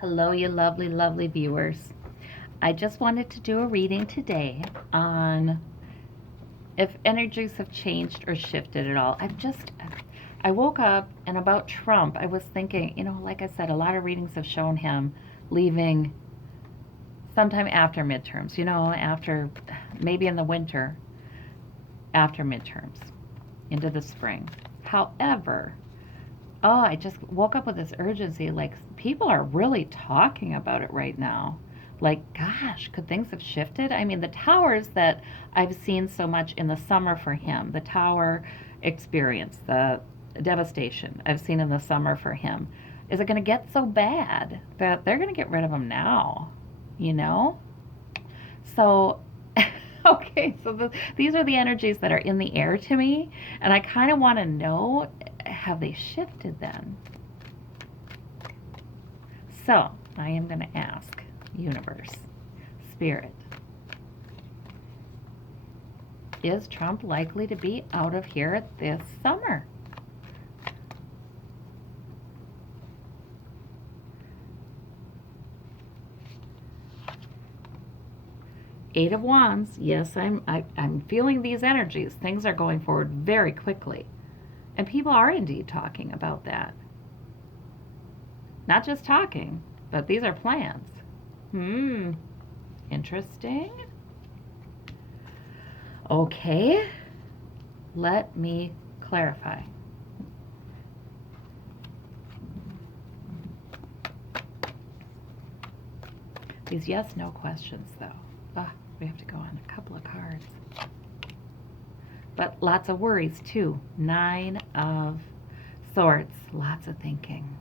Hello, you lovely, lovely viewers. I just wanted to do a reading today on if energies have changed or shifted at all. I woke up and about Trump, I was thinking, like I said, a lot of readings have shown him leaving sometime after midterms, after maybe in the winter, after midterms, into the spring. However, I just woke up with this urgency. Like, people are really talking about it right now. Like, gosh, could things have shifted? I mean, the towers that I've seen so much in the summer for him, the tower experience, the devastation I've seen in the summer for him, is it going to get so bad that they're going to get rid of him now? You know? So, okay, so these are the energies that are in the air to me, and I kind of want to know, have they shifted then? So, I am going to ask Universe, Spirit, is Trump likely to be out of here this summer? Eight of Wands. Yes, I'm feeling these energies. Things are going forward very quickly. And people are indeed talking about that. Not just talking, but these are plans. Interesting. Okay, let me clarify. These yes, no questions, though. We have to go on a couple of cards. But lots of worries, too. 9 of Swords. Lots of thinking.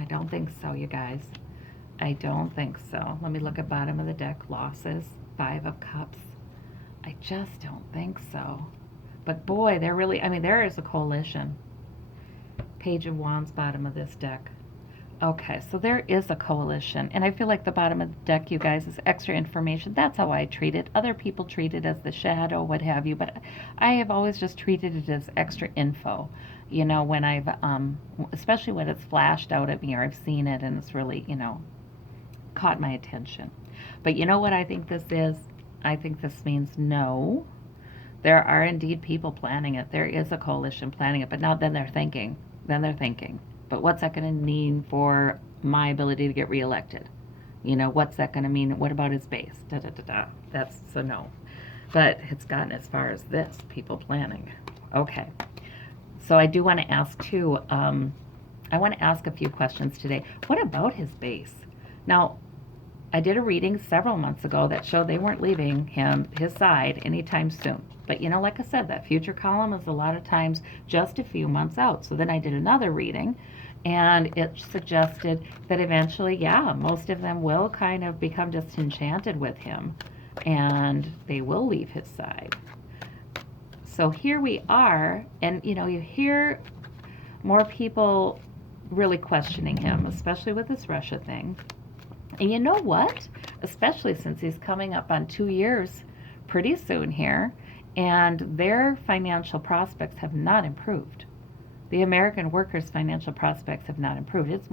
I don't think so, you guys. I don't think so. Let me look at bottom of the deck. Losses. 5 of Cups. I just don't think so. But boy, there is a coalition. Page of Wands, bottom of this deck. Okay, so there is a coalition, and I feel like the bottom of the deck, you guys, is extra information. That's how I treat it. Other people treat it as the shadow, what have you, but I have always just treated it as extra info. When I've, especially when it's flashed out at me or I've seen it and it's really, caught my attention. But you know what I think this is? I think this means no. There are indeed people planning it. There is a coalition planning it, but now then they're thinking. But what's that going to mean for my ability to get reelected? What's that going to mean? What about his base? That's a no. But it's gotten as far as this, people planning. Okay. So I do want to ask, too, I want to ask a few questions today. What about his base? Now, I did a reading several months ago that showed they weren't leaving his side anytime soon. But like I said, that future column is a lot of times just a few months out. So then I did another reading, and it suggested that eventually, most of them will kind of become disenchanted with him, and they will leave his side. So here we are, and you hear more people really questioning him, especially with this Russia thing. And you know what? Especially since he's coming up on 2 years pretty soon here, and their financial prospects have not improved. The American workers' financial prospects have not improved. It's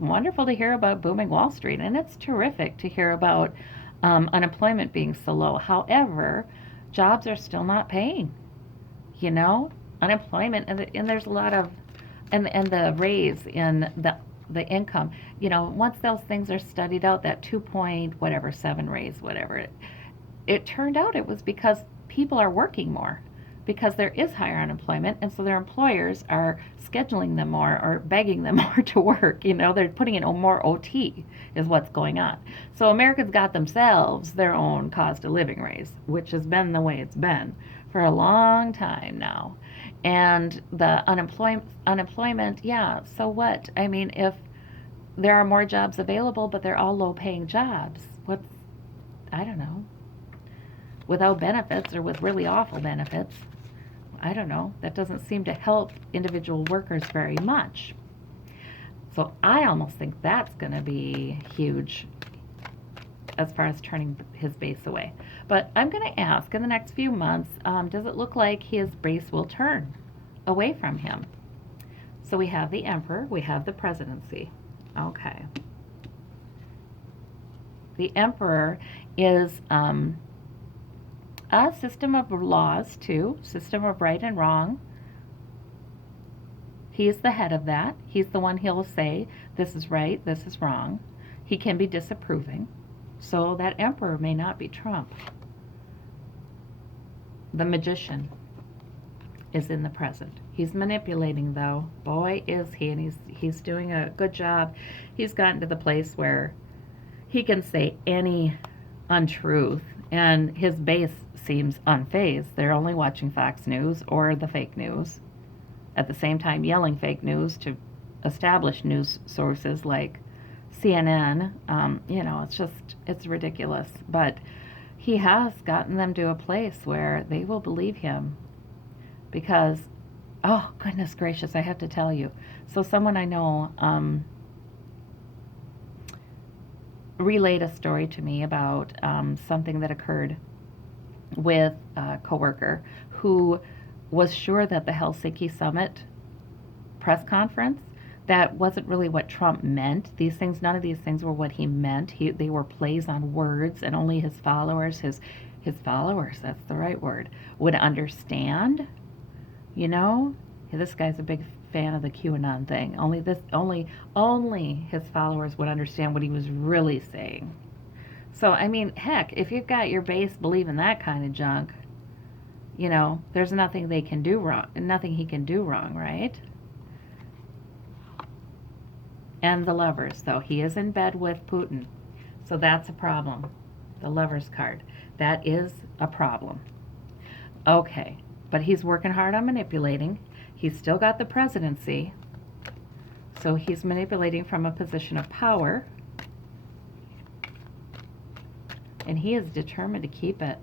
wonderful to hear about booming Wall Street, and it's terrific to hear about unemployment being so low. However, jobs are still not paying. Unemployment, and there's a lot of, and the raise in the income. Once those things are studied out, that 2.7 raise, whatever, it turned out it was because people are working more, because there is higher unemployment, and so their employers are scheduling them more or begging them more to work. They're putting in more OT is what's going on. So Americans got themselves their own cost of living raise, which has been the way it's been for a long time now. And the unemployment, so what? I mean, if there are more jobs available, but they're all low-paying jobs, I don't know, without benefits or with really awful benefits, I don't know, that doesn't seem to help individual workers very much. So I almost think that's going to be huge as far as turning his base away. But I'm going to ask, in the next few months, does it look like his base will turn away from him? So we have the Emperor, we have the presidency. Okay. The emperor is a system of laws, too, system of right and wrong. He is the head of that. He's the one he'll say, this is right, this is wrong. He can be disapproving. So that emperor may not be Trump. The magician is in the present. He's manipulating, though. Boy, is he, and he's doing a good job. He's gotten to the place where he can say any untruth, and his base seems unfazed. They're only watching Fox News or the fake news, at the same time yelling fake news to established news sources like CNN. It's ridiculous. But he has gotten them to a place where they will believe him because, oh, goodness gracious, I have to tell you. So someone I know relayed a story to me about something that occurred with a coworker who was sure that the Helsinki Summit press conference, that wasn't really what Trump meant. These things, none of these things were what he meant. They were plays on words, and only his followers, his followers, that's the right word, would understand. This guy's a big fan of the QAnon thing. Only his followers would understand what he was really saying. So, I mean, heck, if you've got your base believing that kind of junk, there's nothing they can do wrong, nothing he can do wrong, right? And the lovers, though. He is in bed with Putin. So that's a problem. The lovers card. That is a problem. Okay, but he's working hard on manipulating. He's still got the presidency. So he's manipulating from a position of power. And he is determined to keep it.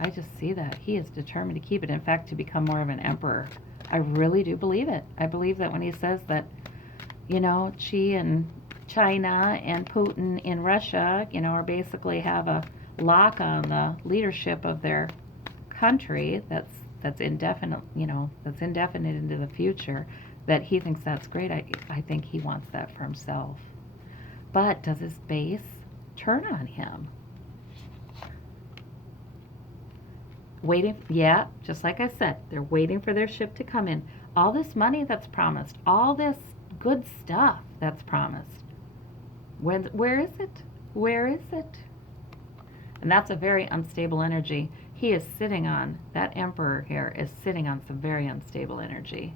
I just see that. He is determined to keep it. In fact, to become more of an emperor. I really do believe it. I believe that when he says that, Xi and China and Putin in Russia, are basically have a lock on the leadership of their country that's indefinite, that's indefinite into the future, that he thinks that's great. I think he wants that for himself. But does his base turn on him? Waiting, yeah, just like I said, they're waiting for their ship to come in. All this money that's promised, all this good stuff that's promised. Where is it? Where is it? And that's a very unstable energy. He is sitting on, that emperor here is sitting on some very unstable energy.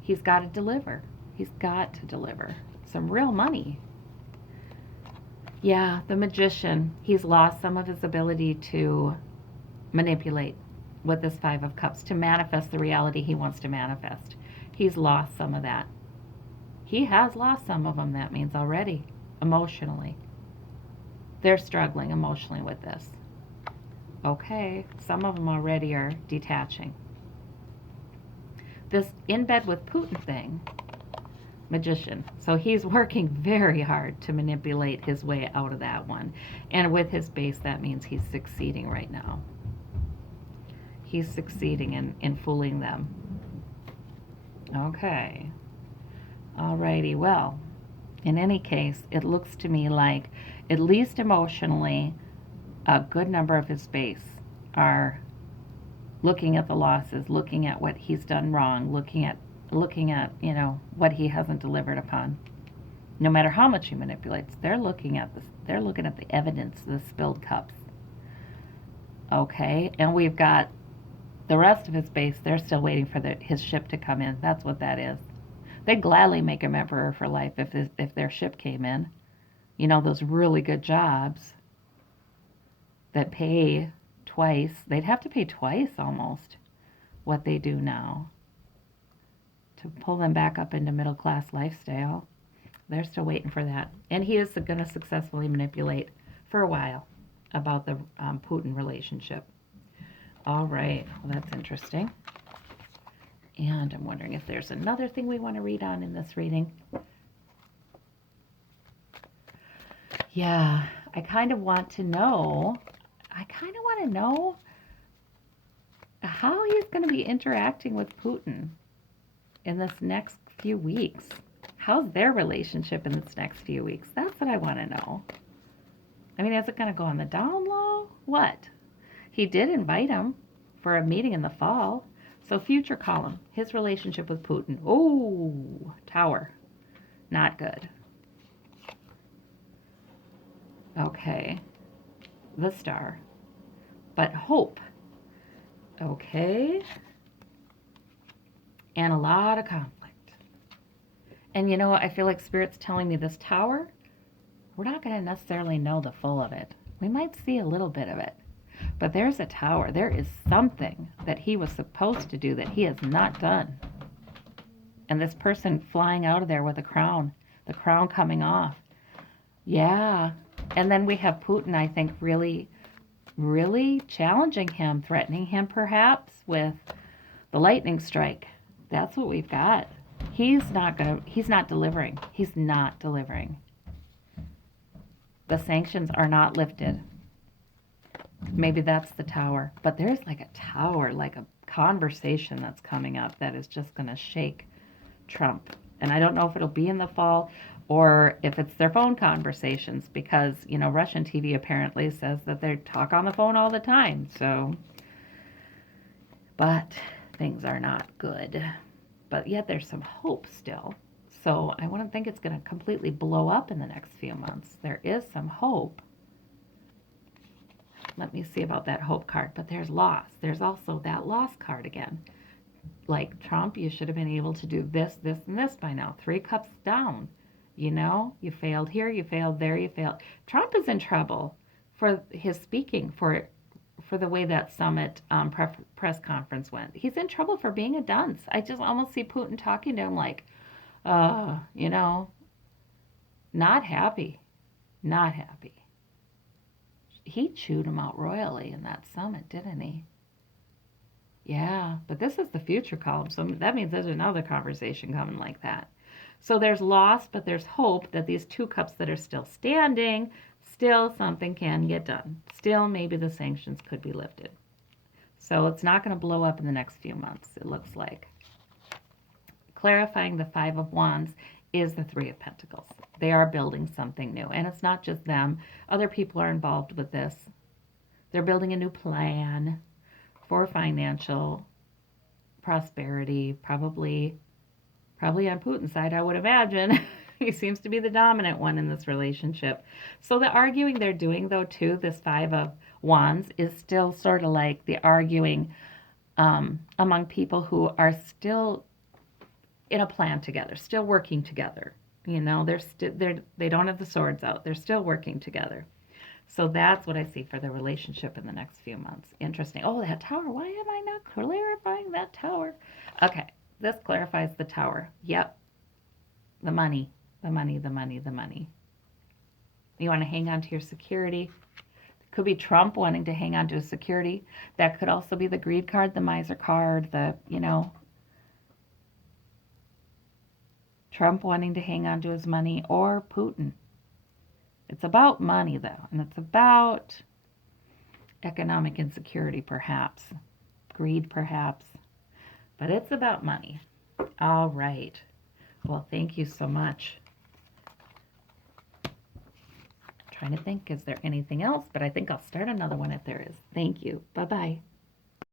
He's got to deliver. He's got to deliver some real money. Yeah, the magician, he's lost some of his ability to manipulate with this Five of Cups, to manifest the reality he wants to manifest. He's lost some of that. He has lost some of them, that means, already, emotionally. They're struggling emotionally with this. Okay, some of them already are detaching. This in bed with Putin thing, magician. So he's working very hard to manipulate his way out of that one. And with his base, that means he's succeeding right now. He's succeeding in fooling them. Okay. Alrighty, well, in any case, it looks to me like, at least emotionally, a good number of his base are looking at the losses, looking at what he's done wrong, looking at what he hasn't delivered upon. No matter how much he manipulates, they're looking at this. They're looking at the evidence, the spilled cups. Okay, and we've got the rest of his base. They're still waiting for his ship to come in. That's what that is. They'd gladly make him emperor for life if their ship came in. Those really good jobs that pay twice. They'd have to pay twice almost what they do now to pull them back up into middle class lifestyle. They're still waiting for that. And he is going to successfully manipulate for a while about the Putin relationship. All right, well, that's interesting. And I'm wondering if there's another thing we want to read on in this reading. Yeah, I kind of want to know how he's going to be interacting with Putin in this next few weeks. How's their relationship in this next few weeks? That's what I want to know. I mean, is it going to go on the down low? What? He did invite him for a meeting in the fall. So future column, his relationship with Putin. Oh, Tower. Not good. Okay. The Star. But hope. Okay. And a lot of conflict. And you know what? I feel like Spirit's telling me this Tower, we're not going to necessarily know the full of it. We might see a little bit of it. But there's a Tower. There is something that he was supposed to do that he has not done. And this person flying out of there with a crown, the crown coming off. Yeah. And then we have Putin, I think, really, really challenging him, threatening him perhaps with the lightning strike. That's what we've got. He's not delivering. He's not delivering. The sanctions are not lifted. Maybe that's the Tower. But there's like a Tower, like a conversation that's coming up that is just going to shake Trump. And I don't know if it'll be in the fall or if it's their phone conversations because, you know, Russian TV apparently says that they talk on the phone all the time. So, but things are not good. But yet there's some hope still. So I wouldn't think it's going to completely blow up in the next few months. There is some hope. Let me see about that hope card. But there's loss. There's also that loss card again. Like Trump, you should have been able to do this, this, and this by now. 3 cups down. You know, you failed here, you failed there, you failed. Trump is in trouble for his speaking, for the way that summit press conference went. He's in trouble for being a dunce. I just almost see Putin talking to him like, you know, not happy. Not happy. He chewed him out royally in that summit, didn't he? Yeah, but this is the future column, so that means there's another conversation coming like that. So there's loss, but there's hope that these 2 cups that are still standing, still something can get done. Still, maybe the sanctions could be lifted. So it's not going to blow up in the next few months, it looks like. Clarifying the 5 of Wands is the 3 of Pentacles. They are building something new, and it's not just them. Other people are involved with this. They're building a new plan for financial prosperity, probably on Putin's side, I would imagine. He seems to be the dominant one in this relationship. So the arguing they're doing, though, too, this 5 of Wands, is still sort of like the arguing among people who are still in a plan together, still working together. You know, they don't have the swords out. They're still working together. So that's what I see for the relationship in the next few months. Interesting. Oh, that Tower. Why am I not clarifying that Tower? Okay, this clarifies the Tower. Yep. The money, the money, the money, the money. You want to hang on to your security. It could be Trump wanting to hang on to his security. That could also be the greed card, the miser card, the, you know, Trump wanting to hang on to his money, or Putin. It's about money, though, and it's about economic insecurity, perhaps, greed, perhaps, but it's about money. All right. Well, thank you so much. I'm trying to think, is there anything else? But I think I'll start another one if there is. Thank you. Bye-bye.